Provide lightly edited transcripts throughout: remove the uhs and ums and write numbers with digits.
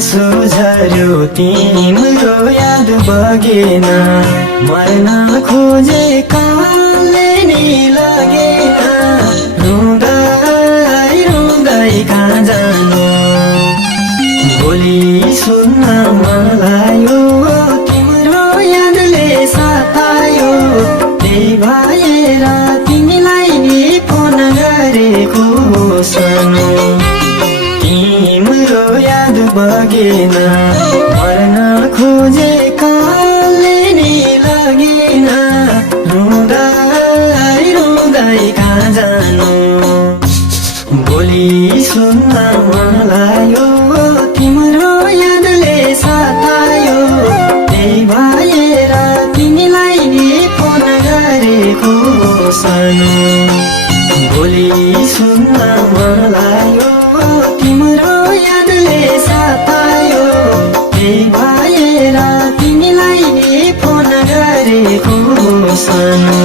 आँसु झर्यो तिम्रो याद बगेन, मर्न खोजे कालले नि लगेन, रुँदै रुँदै कहाँ जानु। भोलि सुन्न मलाई तिम्रो यादले सतायो, त्यही भएर तिमीलाई फोन गरेको सानो। तिम्रो याद बगेन, मर्न खोजे कालले नि लगेन, रुँदै रुँदै कहाँ जानु। भोलि सुन्न मलाई तिम्रो यादले सतायो, त्यही भएर तिमीलाई फोन गरेको सानो। भोलि सुन्न मलाई तिम्रो यादले सतायो, त्यही भएर तिमीलाई फोन गरेको सानो।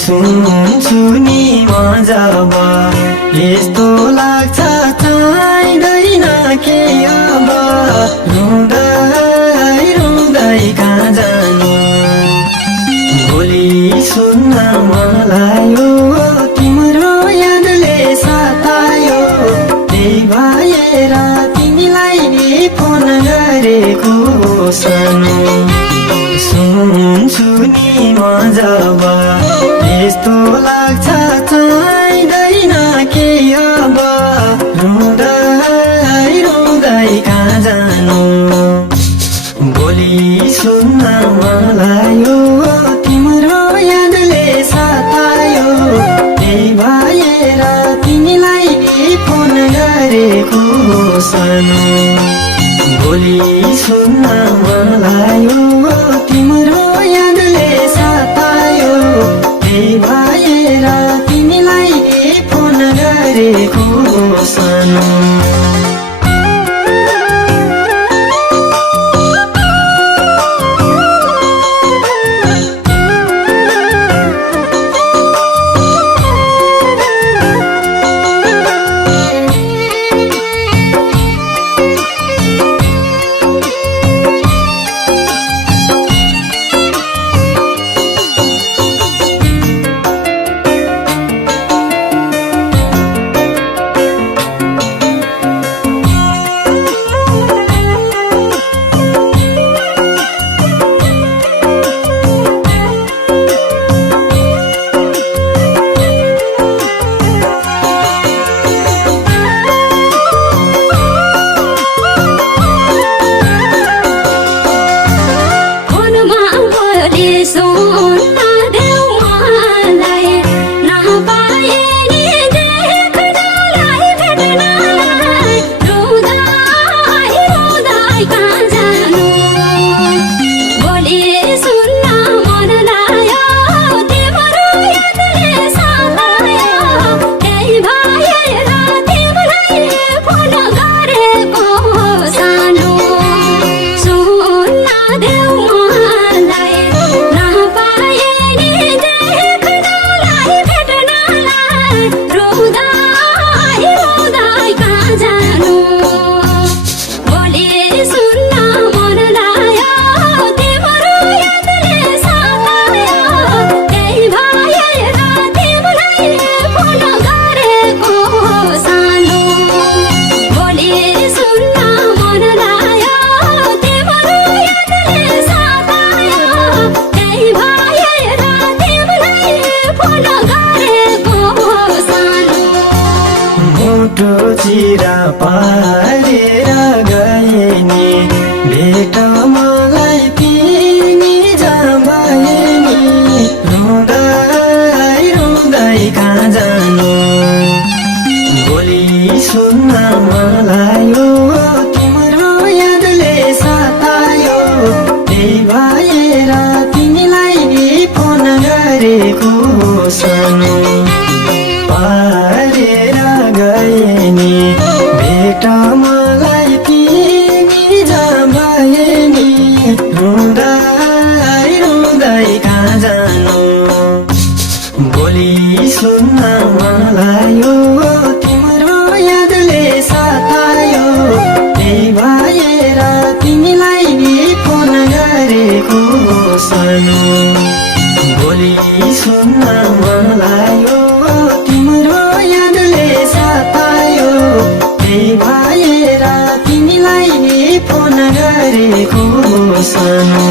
सुन्छु नि म जब, यस्तो लाग्छ चाहिँदैन के अब, रुँदै रुँदै कहाँ जानु। भोलि सुन्न मलाई तिम्रो यादले सतायो, त्यही भएर तिमीलाई फोन गरेको सानो। सुन्छु नि म जब, यस्तो लाग्छ चाहिँदैन के अब, रुँदै रुँदै कहाँ जानु। भोलि सुन्न मलाई तिम्रो यादले सतायो, त्यही भएर तिमीलाई फोन गरेको सानो। भोलि सुन्न मलाई तिम्रो यादले सतायो, त्यही भएर तिमीलाई सुन्न मलाई हो तिम्रो यादले सतायो त्यही भएर तिमीलाई फोन गरेको सानो पारेर गए नि भेट मलाई तिमी जमाए नि रुँदै रुँदै कहाँ जानु बोली सुन्न मलाई हो तिम्रो यादले सतायो त्यही भएर तिमीलाई फोन गरेको सानो बोली सुन्न मलाई हो तिम्रो यादले सतायो त्यही भएर तिमीलाई फोन गरेको सानो